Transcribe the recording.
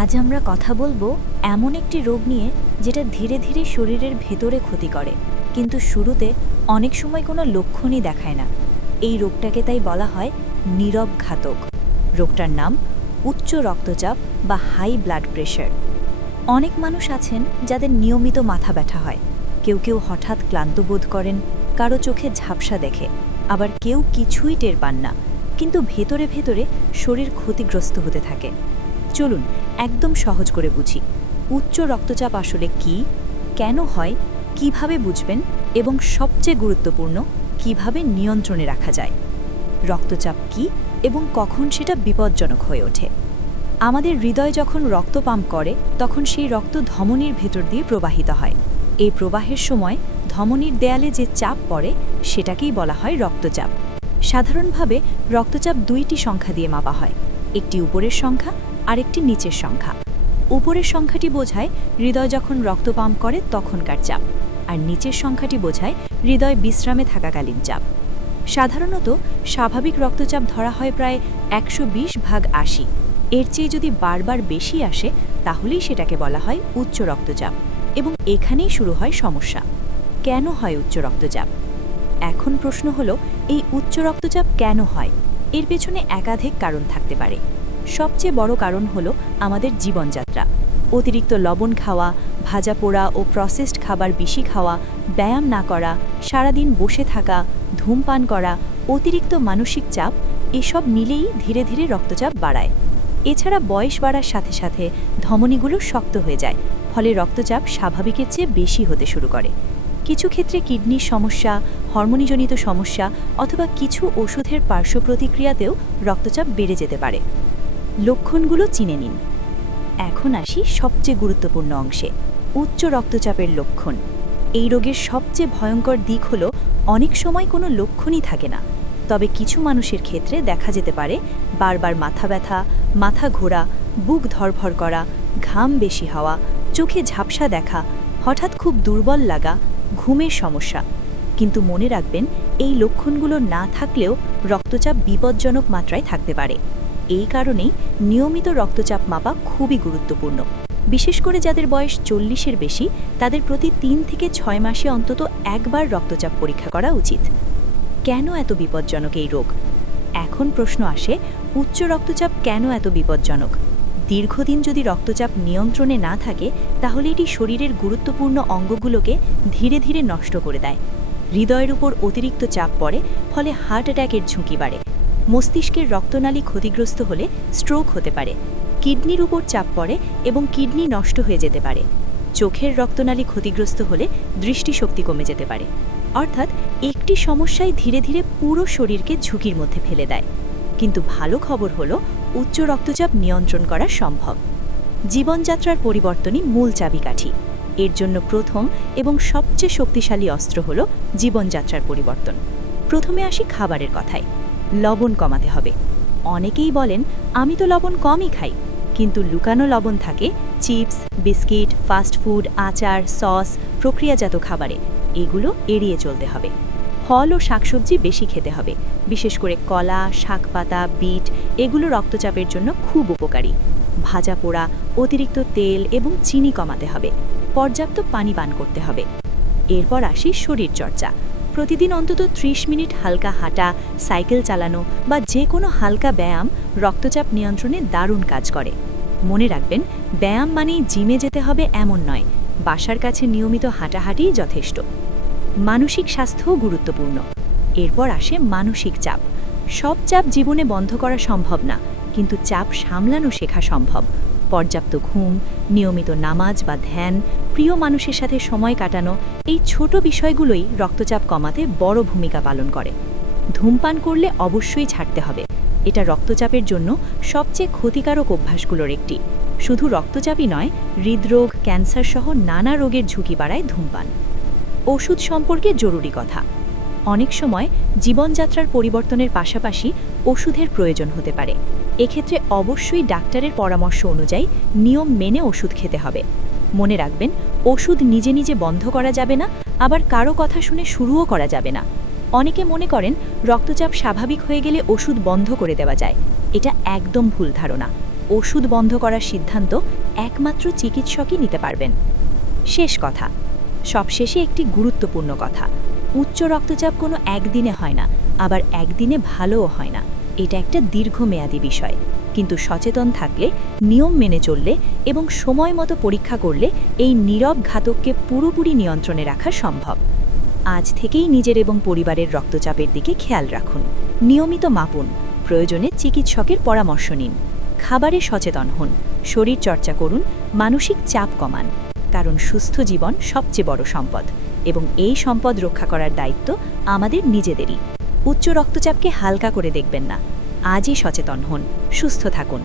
আজ আমরা কথা বলবো এমন একটি রোগ নিয়ে যেটা ধীরে ধীরে শরীরের ভেতরে ক্ষতি করে, কিন্তু শুরুতে অনেক সময় কোনো লক্ষণই দেখায় না। এই রোগটাকে তাই বলা হয় নীরব ঘাতক। রোগটার নাম উচ্চ রক্তচাপ বা হাই ব্লাড প্রেশার। অনেক মানুষ আছেন যাদের নিয়মিত মাথা ব্যথা হয়, কেউ কেউ হঠাৎ ক্লান্ত বোধ করেন, কারো চোখে ঝাপসা দেখে, আবার কেউ কিছুই টের পান না, কিন্তু ভেতরে ভেতরে শরীর ক্ষতিগ্রস্ত হতে থাকে। চলুন একদম সহজ করে বুঝি উচ্চ রক্তচাপ আসলে কি, কেন হয়, কিভাবে বুঝবেন এবং সবচেয়ে গুরুত্বপূর্ণ কিভাবে নিয়ন্ত্রণে রাখা যায়। রক্তচাপ কি এবং কখন সেটা বিপজ্জনক হয়ে ওঠে। আমাদের হৃদয় যখন রক্ত পাম্প করে তখন সেই রক্ত ধমনীর ভেতর দিয়ে প্রবাহিত হয়। এই প্রবাহের সময় ধমনীর দেয়ালে যে চাপ পড়ে সেটাকেই বলা হয় রক্তচাপ। সাধারণভাবে রক্তচাপ দুইটি সংখ্যা দিয়ে মাপা হয়, একটি উপরের সংখ্যা আর একটি নিচের সংখ্যা। উপরের সংখ্যাটি বোঝায় হৃদয় যখন রক্ত পাম্প করে তখনকার চাপ, আর নিচের সংখ্যাটি বোঝায় হৃদয় বিশ্রামে থাকাকালীন চাপ। সাধারণত স্বাভাবিক রক্তচাপ ধরা হয় প্রায় 120/80। এর চেয়ে যদি বারবার বেশি আসে তাহলেই সেটাকে বলা হয় উচ্চ রক্তচাপ, এবং এখানেই শুরু হয় সমস্যা। কেন হয় উচ্চ রক্তচাপ? এখন প্রশ্ন হলো, এই উচ্চ রক্তচাপ কেন হয়? এর পেছনে একাধিক কারণ থাকতে পারে। সবচেয়ে বড় কারণ হলো আমাদের জীবনযাত্রা। অতিরিক্ত লবণ খাওয়া, ভাজা পোড়া ও প্রসেসড খাবার বেশি খাওয়া, ব্যায়াম না করা, সারাদিন বসে থাকা, ধূমপান করা, অতিরিক্ত মানসিক চাপ, এসব মিলেই ধীরে ধীরে রক্তচাপ বাড়ায়। এছাড়া বয়স বাড়ার সাথে সাথে ধমনীগুলো শক্ত হয়ে যায়, ফলে রক্তচাপ স্বাভাবিকের চেয়ে বেশি হতে শুরু করে। কিছু ক্ষেত্রে কিডনির সমস্যা, হরমোনিজনিত সমস্যা অথবা কিছু ওষুধের পার্শ্ব প্রতিক্রিয়াতেও রক্তচাপ বেড়ে যেতে পারে। লক্ষণগুলো চিনে নিন। এখন আসি সবচেয়ে গুরুত্বপূর্ণ অংশে, উচ্চ রক্তচাপের লক্ষণ। এই রোগের সবচেয়ে ভয়ঙ্কর দিক হলো অনেক সময় কোনো লক্ষণই থাকে না, তবে কিছু মানুষের ক্ষেত্রে দেখা যেতে পারে বারবার মাথা ব্যথা, মাথা ঘোরা, বুক ধরফর করা, ঘাম বেশি হওয়া, চোখে ঝাপসা দেখা, হঠাৎ খুব দুর্বল লাগা, ঘুমের সমস্যা। কিন্তু মনে রাখবেন, এই লক্ষণগুলো না থাকলেও রক্তচাপ বিপজ্জনক মাত্রায় থাকতে পারে। এই কারণেই নিয়মিত রক্তচাপ মাপা খুবই গুরুত্বপূর্ণ। বিশেষ করে যাদের বয়স 40-এর বেশি, তাদের প্রতি 3 থেকে 6 মাসে অন্তত একবার রক্তচাপ পরীক্ষা করা উচিত। কেন এত বিপজ্জনক এই রোগ? এখন প্রশ্ন আসে, উচ্চ রক্তচাপ কেন এত বিপজ্জনক? দীর্ঘদিন যদি রক্তচাপ নিয়ন্ত্রণে না থাকে তাহলে এটি শরীরের গুরুত্বপূর্ণ অঙ্গগুলোকে ধীরে ধীরে নষ্ট করে দেয়। হৃদয়ের উপর অতিরিক্ত চাপ পড়ে, ফলে হার্ট অ্যাটাকের ঝুঁকি বাড়ে। মস্তিষ্কের রক্তনালী ক্ষতিগ্রস্ত হলে স্ট্রোক হতে পারে। কিডনির উপর চাপ পড়ে এবং কিডনি নষ্ট হয়ে যেতে পারে। চোখের রক্তনালী ক্ষতিগ্রস্ত হলে দৃষ্টিশক্তি কমে যেতে পারে। অর্থাৎ একটি সমস্যাই ধীরে ধীরে পুরো শরীরকে ঝুঁকির মধ্যে ফেলে দেয়। কিন্তু ভালো খবর হলো, উচ্চ রক্তচাপ নিয়ন্ত্রণ করা সম্ভব। জীবনযাত্রার পরিবর্তনই মূল চাবিকাঠি। এর জন্য প্রথম এবং সবচেয়ে শক্তিশালী অস্ত্র হলো জীবনযাত্রার পরিবর্তন। প্রথমে আসি খাবারের কথায়। লবণ কমাতে হবে। অনেকেই বলেন, আমি তো লবণ কমই খাই, কিন্তু লুকানো লবণ থাকে চিপস, বিস্কিট, ফাস্ট ফুড, আচার, সস, প্রক্রিয়াজাত খাবারে। এগুলো এড়িয়ে চলতে হবে। ফল ও শাকসবজি বেশি খেতে হবে, বিশেষ করে কলা, শাকপাতা, বিট, এগুলো রক্তচাপের জন্য খুব উপকারী। ভাজা পোড়া, অতিরিক্ত তেল এবং চিনি কমাতে হবে। পর্যাপ্ত পানি পান করতে হবে। এরপর আসি শরীরচর্চা। প্রতিদিন অন্তত 30 মিনিট হালকা হাঁটা, সাইকেল চালানো বা যে কোনো হালকা ব্যায়াম রক্তচাপ নিয়ন্ত্রণে দারুণ কাজ করে। মনে রাখবেন, ব্যায়াম মানেই জিমে যেতে হবে এমন নয়, বাসার কাছে নিয়মিত হাঁটাহাঁটিই যথেষ্ট। মানসিক স্বাস্থ্যও গুরুত্বপূর্ণ। এরপর আসে মানসিক চাপ। সব চাপ জীবনে বন্ধ করা সম্ভব না, কিন্তু চাপ সামলানো শেখা সম্ভব। পর্যাপ্ত ঘুম, নিয়মিত নামাজ বা ধ্যান, প্রিয় মানুষের সাথে সময় কাটানো, এই ছোট বিষয়গুলোই রক্তচাপ কমাতে বড় ভূমিকা পালন করে। ধূমপান করলে অবশ্যই ছাড়তে হবে। এটা রক্তচাপের জন্য সবচেয়ে ক্ষতিকারক অভ্যাসগুলোর একটি। শুধু রক্তচাপই নয়, হৃদরোগ, ক্যান্সার সহ নানা রোগের ঝুঁকি বাড়ায় ধূমপান। ওষুধ সম্পর্কে জরুরি কথা। অনেক সময় জীবনযাত্রার পরিবর্তনের পাশাপাশি ওষুধের প্রয়োজন হতে পারে। এক্ষেত্রে অবশ্যই ডাক্তারের পরামর্শ অনুযায়ী নিয়ম মেনে ওষুধ খেতে হবে। মনে রাখবেন, ওষুধ নিজে নিজে বন্ধ করা যাবে না, আবার কারো কথা শুনে শুরুও করা যাবে না। অনেকে মনে করেন রক্তচাপ স্বাভাবিক হয়ে গেলে ওষুধ বন্ধ করে দেওয়া যায়। এটা একদম ভুল ধারণা। ওষুধ বন্ধ করার সিদ্ধান্ত একমাত্র চিকিৎসকই নিতে পারবেন। শেষ কথা, সবশেষে একটি গুরুত্বপূর্ণ কথা, উচ্চ রক্তচাপ কোনো একদিনে হয় না, আবার একদিনে ভালোও হয় না। এটা একটা দীর্ঘমেয়াদী বিষয়, কিন্তু সচেতন থাকলে, নিয়ম মেনে চললে এবং সময় মতো পরীক্ষা করলে এই নীরব ঘাতককে পুরোপুরি নিয়ন্ত্রণে রাখা সম্ভব। আজ থেকেই নিজের এবং পরিবারের রক্তচাপের দিকে খেয়াল রাখুন, নিয়মিত মাপুন, প্রয়োজনে চিকিৎসকের পরামর্শ নিন, খাবারে সচেতন হন, শরীর চর্চা করুন, মানসিক চাপ কমান, কারণ সুস্থ জীবন সবচেয়ে বড় সম্পদ এবং এই সম্পদ রক্ষা করার দায়িত্ব আমাদের নিজেদেরই। উচ্চ রক্তচাপকে হালকা করে দেখবেন না। আজই সচেতন হন, সুস্থ থাকুন।